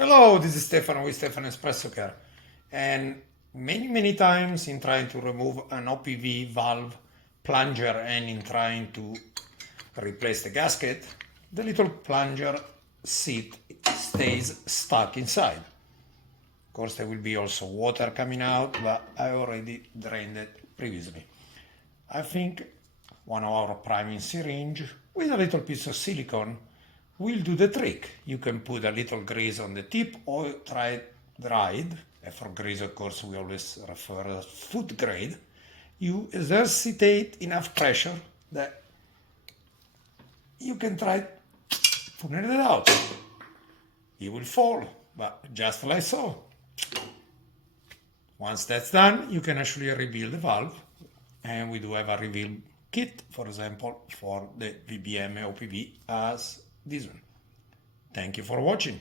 Hello, this is Stefano with Vibiemme Espresso Care. And many times in trying to remove an OPV valve plunger and in trying to replace the gasket, the little plunger seat stays stuck inside. Of course, there will be also water coming out, but I already drained it previously. I think one of our priming syringe with a little piece of silicone will do the trick. You can put a little grease on the tip or try it dried. And for grease, of course, we always refer to food grade. You exercite enough pressure that you can try pulling it out. It will fall, but just like so. Once that's done, you can actually rebuild the valve. And we do have a rebuild kit, for example, for the VBM OPV as this one. Thank you for watching.